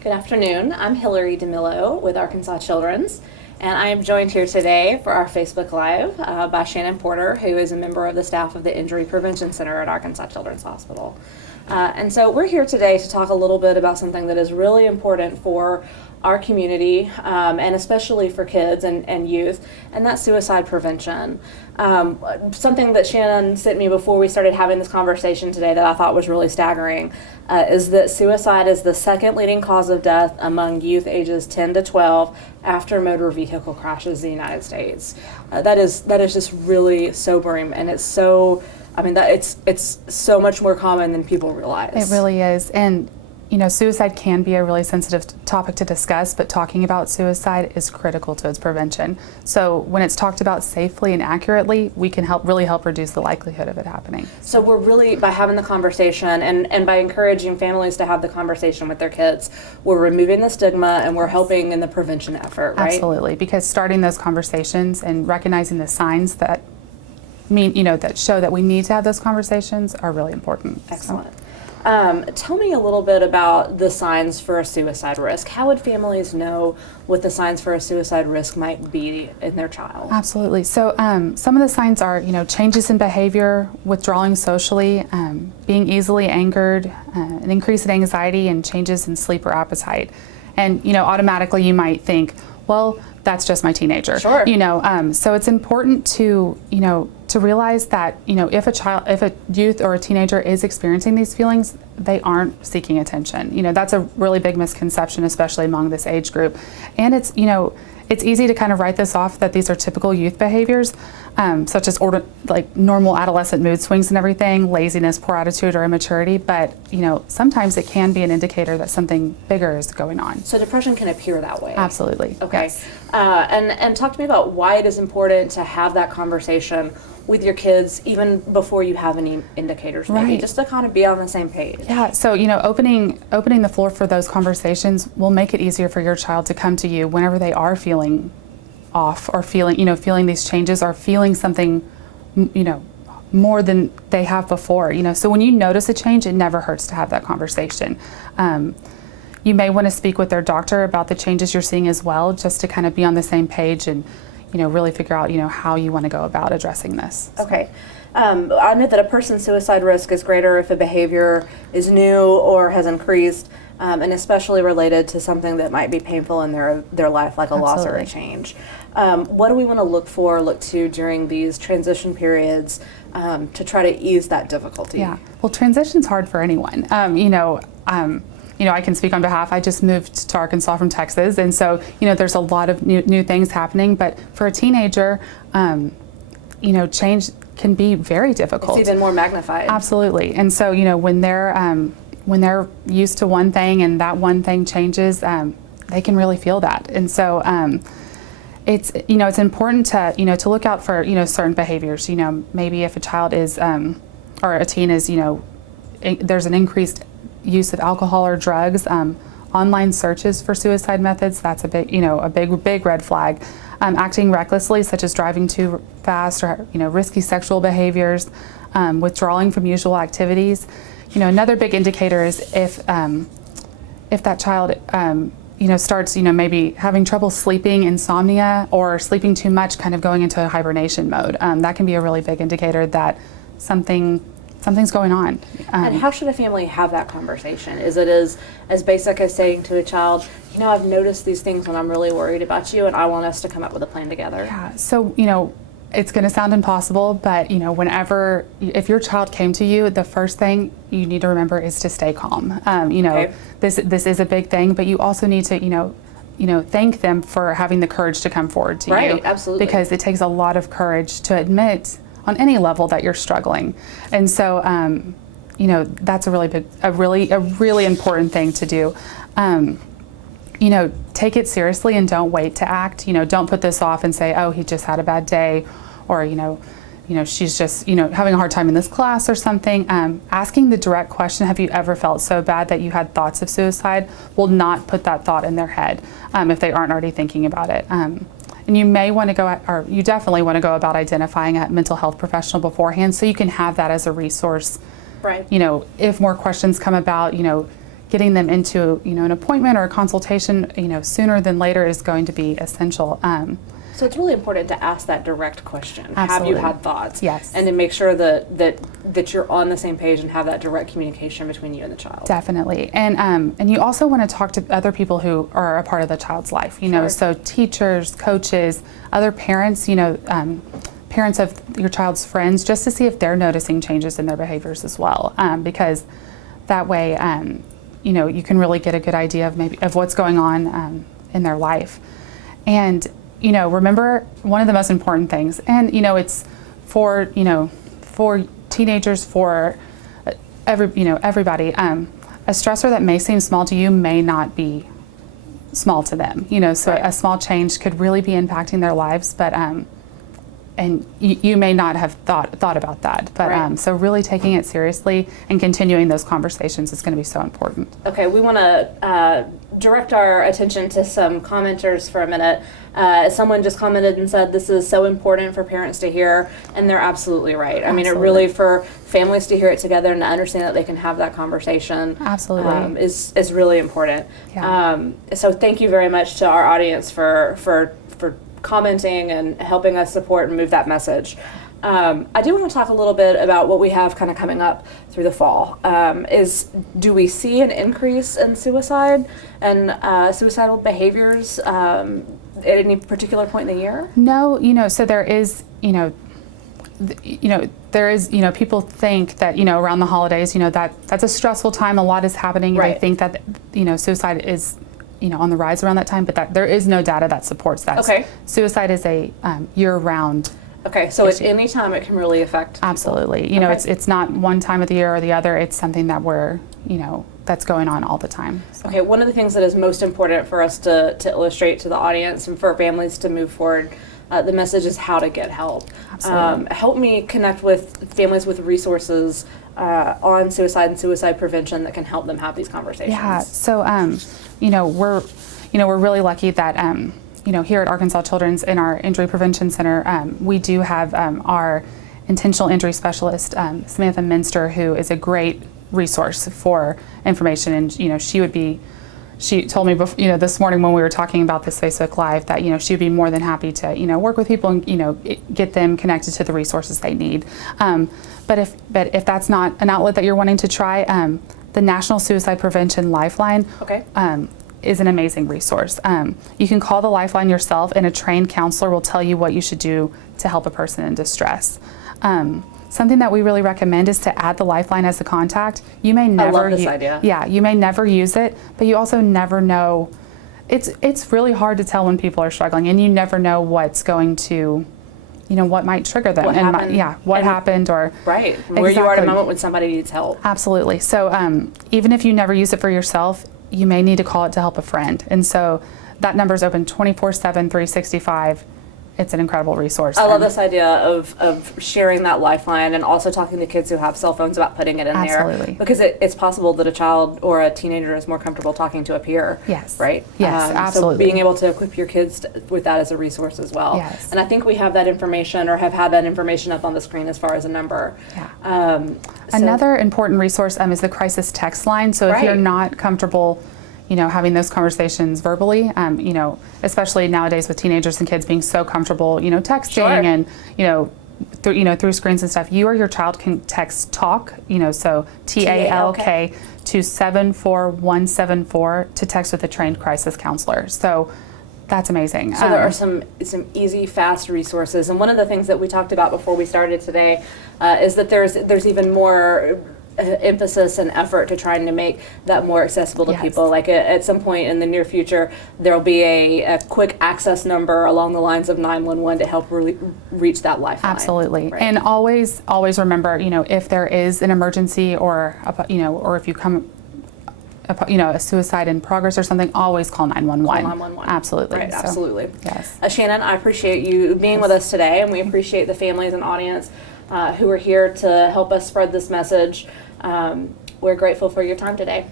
Good afternoon. I'm Hillary DeMillo with Arkansas Children's, and I am joined here today for our Facebook Live by Shannon Porter, who is a member of the staff of the Injury Prevention Center at Arkansas Children's Hospital. And so we're here today to talk a little bit about something that is really important for our community, and especially for kids and youth, and that's suicide prevention. Something that Shannon sent me before we started having this conversation today that I thought was really staggering is that suicide is the second leading cause of death among youth ages 10 to 12 after motor vehicle crashes in the United States. That is just really sobering, and it's so, it's so much more common than people realize. It really is. And suicide can be a really sensitive topic to discuss, but talking about suicide is critical to its prevention. So when it's talked about safely and accurately, we can really help reduce the likelihood of it happening. So we're really, by having the conversation and by encouraging families to have the conversation with their kids, we're removing the stigma and we're helping in the prevention effort, right? Absolutely, because starting those conversations and recognizing the signs that that show that we need to have those conversations are really important. Excellent. Tell me a little bit about the signs for a suicide risk. How would families know what the signs for a suicide risk might be in their child? Absolutely. So some of the signs are, changes in behavior, withdrawing socially, being easily angered, an increase in anxiety, and changes in sleep or appetite. And, automatically you might think, well, that's just my teenager. Sure. So it's important to realize that, if a youth or a teenager is experiencing these feelings, they aren't seeking attention. That's a really big misconception, especially among this age group. And it's easy to kind of write this off that these are typical youth behaviors, such as normal adolescent mood swings and everything, laziness, poor attitude, or immaturity. But sometimes it can be an indicator that something bigger is going on. So depression can appear that way. Absolutely. Okay. Yes. And talk to me about why it is important to have that conversation with your kids even before you have any indicators, maybe, Right. just to kind of be on the same page. Yeah, so opening the floor for those conversations will make it easier for your child to come to you whenever they are feeling off or feeling these changes or feeling something more than they have before. So when you notice a change, it never hurts to have that conversation. You may want to speak with their doctor about the changes you're seeing as well, just to kind of be on the same page and really figure out how you want to go about addressing this. Okay. I know that a person's suicide risk is greater if a behavior is new or has increased, and especially related to something that might be painful in their life, like a loss or a change. What do we want to look to during these transition periods to try to ease that difficulty? Yeah. Well, transition's hard for anyone. I can speak on behalf. I just moved to Arkansas from Texas, and so there's a lot of new things happening. But for a teenager, change can be very difficult. It's even more magnified. Absolutely. And so when they're used to one thing and that one thing changes, they can really feel that. And so it's important to look out for certain behaviors. Maybe if a child is or a teen is there's an increased use of alcohol or drugs, online searches for suicide methods, that's a big red flag. Acting recklessly, such as driving too fast or risky sexual behaviors, withdrawing from usual activities. Another big indicator is if that child starts maybe having trouble sleeping, insomnia, or sleeping too much, kind of going into a hibernation mode. That can be a really big indicator that something's going on. And how should a family have that conversation? Is it as basic as saying to a child, I've noticed these things when I'm really worried about you and I want us to come up with a plan together? Yeah, so it's going to sound impossible, but if your child came to you, the first thing you need to remember is to stay calm. Okay. This is a big thing, but you also need to thank them for having the courage to come forward to you. Right, absolutely. Because it takes a lot of courage to admit on any level that you're struggling. And so, that's a really important thing to do. Take it seriously and don't wait to act. Don't put this off and say, oh, he just had a bad day, or, she's just, having a hard time in this class or something. Asking the direct question, have you ever felt so bad that you had thoughts of suicide, will not put that thought in their head if they aren't already thinking about it. And you may want to you definitely want to go about identifying a mental health professional beforehand, so you can have that as a resource. Right. If more questions come about, getting them into, an appointment or a consultation, sooner than later is going to be essential. So it's really important to ask that direct question. Absolutely. Have you had thoughts? Yes. And to make sure that you're on the same page and have that direct communication between you and the child. Definitely. And you also want to talk to other people who are a part of the child's life, Sure. so teachers, coaches, other parents, parents of your child's friends, just to see if they're noticing changes in their behaviors as well. Because that way, you can really get a good idea of what's going on in their life. And remember, one of the most important things, and it's for teenagers, for everybody. A stressor that may seem small to you may not be small to them. So Right. a small change could really be impacting their lives, but and you may not have thought about that. But Right. So really taking it seriously and continuing those conversations is going to be so important. Okay, we want to direct our attention to some commenters for a minute. Someone just commented and said this is so important for parents to hear, and they're absolutely right. I mean, it really, for families to hear it together and to understand that they can have that conversation, Absolutely. is really important. Yeah. So thank you very much to our audience for commenting and helping us support and move that message. I do want to talk a little bit about what we have kind of coming up through the fall. Do we see an increase in suicide and suicidal behaviors at any particular point in the year? No, so there is, people think that, around the holidays, that's a stressful time. A lot is happening. Right. They think that, suicide is, on the rise around that time, but that there is no data that supports that. Okay. Suicide is a year-round. Okay, so at any time it can really affect people. Absolutely. Okay. It's not one time of the year or the other. It's something that we're, that's going on all the time. So. Okay, one of the things that is most important for us to illustrate to the audience and for families to move forward, the message is how to get help. Absolutely. Help me connect with families with resources on suicide and suicide prevention that can help them have these conversations. Yeah. So, we're really lucky that here at Arkansas Children's in our Injury Prevention Center, we do have our intentional injury specialist, Samantha Minster, who is a great resource for information. And, she told me, this morning when we were talking about this Facebook Live that, she would be more than happy to, work with people and, get them connected to the resources they need. But if that's not an outlet that you're wanting to try, the National Suicide Prevention Lifeline Okay. Is an amazing resource. You can call the Lifeline yourself, and a trained counselor will tell you what you should do to help a person in distress. Something that we really recommend is to add the Lifeline as a contact. You may never I love this idea. Yeah, you may never use it, but you also never know. It's really hard to tell when people are struggling, and you never know what's going to, what might trigger them. What happened. What happened, or Right, where you are at a Exactly. moment when somebody needs help. Absolutely. So even if you never use it for yourself, you may need to call it to help a friend. And so that number is open 24/7, 365. It's an incredible resource. I love this idea of sharing that lifeline and also talking to kids who have cell phones about putting it in Absolutely. there. Because it's possible that a child or a teenager is more comfortable talking to a peer. Yes. Right? Yes, absolutely. So being able to equip your kids with that as a resource as well. Yes. And I think we have that information or have had that information up on the screen as far as a number. Yeah. So- Another important resource is the crisis text line. So if you're Right. not comfortable, having those conversations verbally, especially nowadays with teenagers and kids being so comfortable, texting Sure. and, through screens and stuff, you or your child can text TALK, so TALK to 74174 to text with a trained crisis counselor. So that's amazing. So there are some easy, fast resources, and one of the things that we talked about before we started today is that there's even more emphasis and effort to trying to make that more accessible to Yes. people. Like at some point in the near future, there'll be a quick access number along the lines of 911 to help really reach that lifeline. Absolutely. Right. And always remember, if there is an emergency or if you come, a suicide in progress or something, always call 911. Call 911. Absolutely. Right, So, absolutely. Yes. Shannon, I appreciate you being with us today, and we appreciate the families and audience who are here to help us spread this message. We're grateful for your time today.